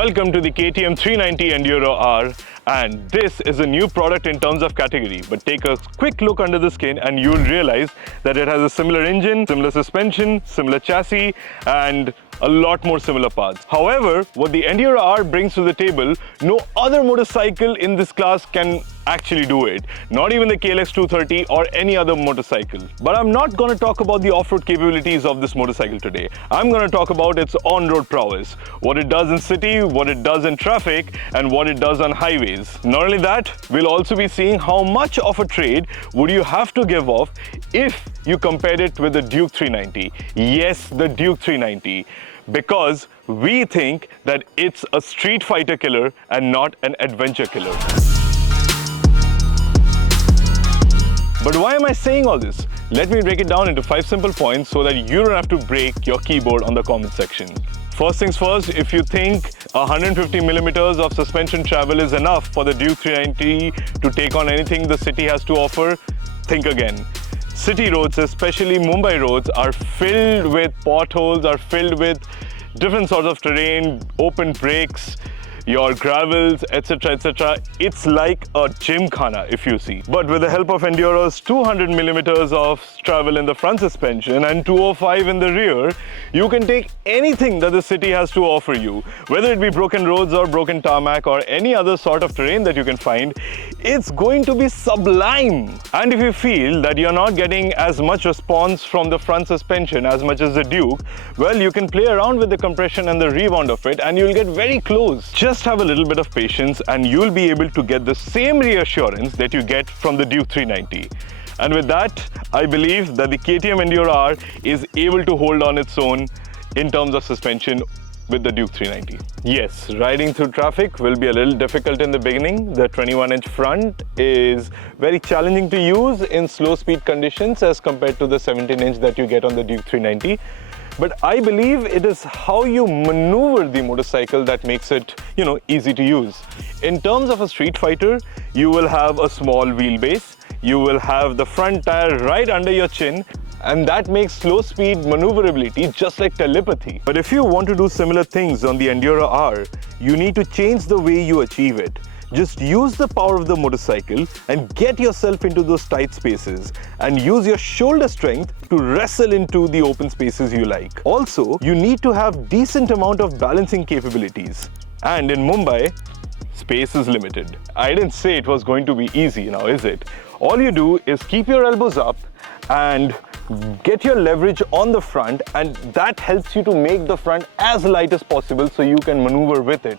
Welcome to the KTM 390 Enduro R, and this is a new product in terms of category, but take a quick look under the skin and you'll realize that it has a similar engine, similar suspension, similar chassis, and a lot more similar parts. However, what the Enduro R brings to the table, no other motorcycle in this class can actually do it. Not even the KLX 230 or any other motorcycle. But I'm not going to talk about the off-road capabilities of this motorcycle today. I'm going to talk about its on-road prowess, what it does in city, what it does in traffic, and what it does on highways. Not only that, we'll also be seeing how much of a trade would you have to give off if you compared it with the Duke 390. Yes, the Duke 390. Because we think that it's a street fighter killer and not an adventure killer. But why am I saying all this? Let me break it down into 5 simple points so that you don't have to break your keyboard on the comment section. First things first, if you think 150 millimeters of suspension travel is enough for the Duke 390 to take on anything the city has to offer, think again. City roads, especially Mumbai roads, are filled with potholes, are filled with different sorts of terrain, open breaks, your gravels, etc, etc. It's like a gymkhana if you see. But with the help of Enduro's 200 millimeters of travel in the front suspension and 205 in the rear, you can take anything that the city has to offer you. Whether it be broken roads or broken tarmac or any other sort of terrain that you can find, it's going to be sublime. And if you feel that you're not getting as much response from the front suspension as much as the Duke, well, you can play around with the compression and the rebound of it and you'll get very close. Just have a little bit of patience and you'll be able to get the same reassurance that you get from the Duke 390. And with that, I believe that the KTM Enduro R is able to hold on its own in terms of suspension with the Duke 390. Yes, riding through traffic will be a little difficult in the beginning. The 21-inch front is very challenging to use in slow speed conditions as compared to the 17-inch that you get on the Duke 390. But I believe it is how you maneuver the motorcycle that makes it, easy to use. In terms of a street fighter, you will have a small wheelbase, you will have the front tire right under your chin, and that makes slow speed maneuverability just like telepathy. But if you want to do similar things on the Enduro R, you need to change the way you achieve it. Just use the power of the motorcycle and get yourself into those tight spaces and use your shoulder strength to wrestle into the open spaces you like. Also, you need to have decent amount of balancing capabilities. And in Mumbai, space is limited. I didn't say it was going to be easy now, is it? All you do is keep your elbows up and get your leverage on the front, and that helps you to make the front as light as possible so you can maneuver with it.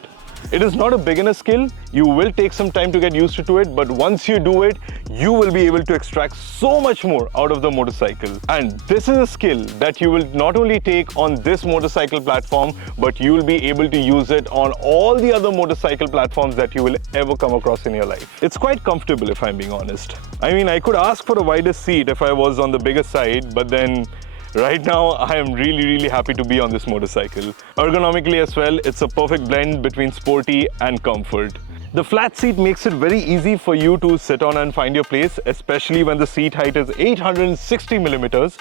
It is not a beginner skill. You will take some time to get used to it, but once you do it, you will be able to extract so much more out of the motorcycle. And this is a skill that you will not only take on this motorcycle platform, but you will be able to use it on all the other motorcycle platforms that you will ever come across in your life. It's quite comfortable if I'm being honest. I mean, I could ask for a wider seat if I was on the bigger side, but then right now, I am really happy to be on this motorcycle. Ergonomically as well, it's a perfect blend between sporty and comfort. The flat seat makes it very easy for you to sit on and find your place, especially when the seat height is 860 millimeters.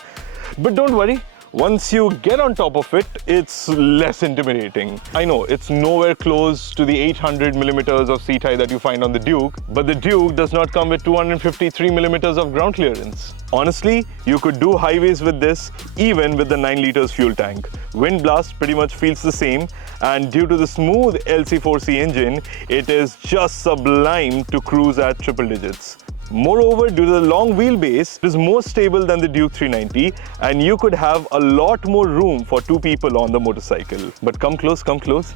But don't worry, once you get on top of it, it's less intimidating. I know it's nowhere close to the 800 millimeters of seat height that you find on the Duke, but the Duke does not come with 253 millimeters of ground clearance. Honestly, you could do highways with this even with the 9 liters fuel tank. Wind blast pretty much feels the same, and due to the smooth LC4C engine, it is just sublime to cruise at triple digits. Moreover, due to the long wheelbase, it is more stable than the Duke 390 and you could have a lot more room for 2 people on the motorcycle. But come close, come close.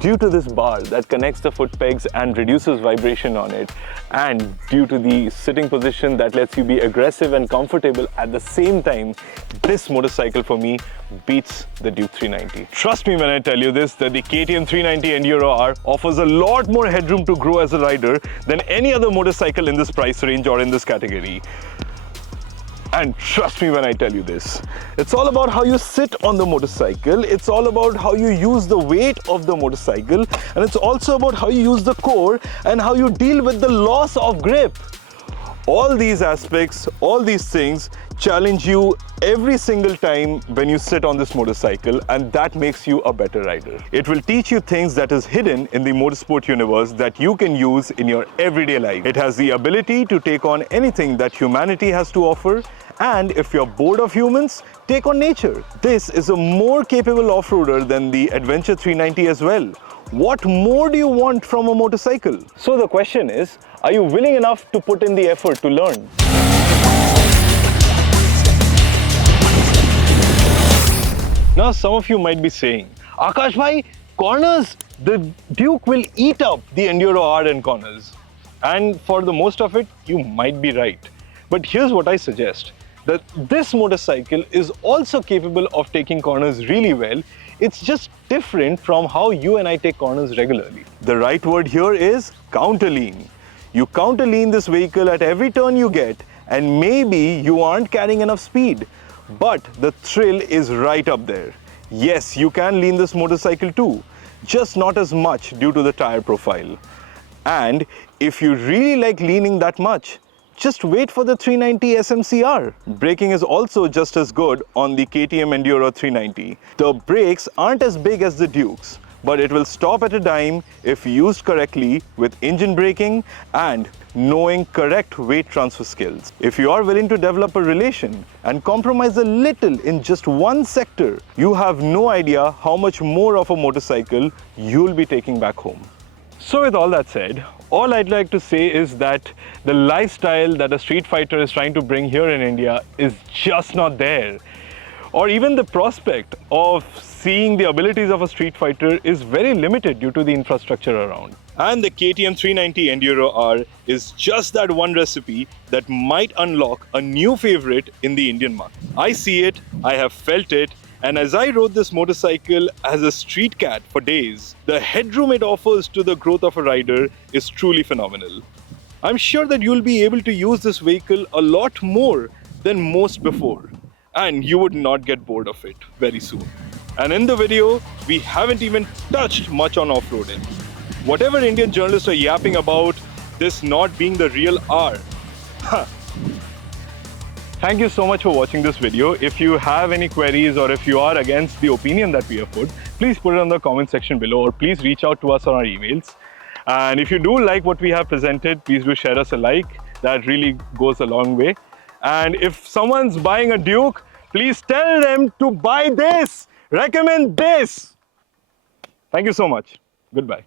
Due to this bar that connects the foot pegs and reduces vibration on it, and due to the sitting position that lets you be aggressive and comfortable at the same time, this motorcycle for me beats the Duke 390. Trust me when I tell you this, that the KTM 390 Enduro R offers a lot more headroom to grow as a rider than any other motorcycle in this price range or in this category. And trust me when I tell you this, it's all about how you sit on the motorcycle, it's all about how you use the weight of the motorcycle, and it's also about how you use the core and how you deal with the loss of grip. All these aspects, all these things challenge you every single time when you sit on this motorcycle, and that makes you a better rider. It will teach you things that is hidden in the motorsport universe that you can use in your everyday life. It has the ability to take on anything that humanity has to offer, and if you're bored of humans, take on nature. This is a more capable off-roader than the Adventure 390 as well. What more do you want from a motorcycle? So the question is, are you willing enough to put in the effort to learn? Now some of you might be saying, Akash bhai, corners, the Duke will eat up the Enduro R in corners. And for the most of it, you might be right. But here's what I suggest, that this motorcycle is also capable of taking corners really well. It's just different from how you and I take corners regularly. The right word here is counterlean. You counterlean this vehicle at every turn you get, and maybe you aren't carrying enough speed, but the thrill is right up there. Yes, you can lean this motorcycle too, just not as much due to the tire profile. And if you really like leaning that much, just wait for the 390 SMCR. Braking is also just as good on the KTM Enduro 390. The brakes aren't as big as the Duke's, but it will stop at a dime if used correctly with engine braking and knowing correct weight transfer skills. If you are willing to develop a relation and compromise a little in just one sector, you have no idea how much more of a motorcycle you'll be taking back home. So with all that said, all I'd like to say is that the lifestyle that a street fighter is trying to bring here in India is just not there. Or even the prospect of seeing the abilities of a street fighter is very limited due to the infrastructure around. And the KTM 390 Enduro R is just that one recipe that might unlock a new favorite in the Indian market. I see it, I have felt it, and as I rode this motorcycle as a street cat for days, the headroom it offers to the growth of a rider is truly phenomenal. I'm sure that you'll be able to use this vehicle a lot more than most before, and you would not get bored of it very soon. And in the video, we haven't even touched much on off-roading. Whatever Indian journalists are yapping about this not being the real R. Thank you so much for watching this video. If you have any queries or if you are against the opinion that we have put, please put it in the comment section below, or please reach out to us on our emails. And if you do like what we have presented, please do share us a like. That really goes a long way. And if someone's buying a Duke, please tell them to buy this. Recommend this. Thank you so much. Goodbye.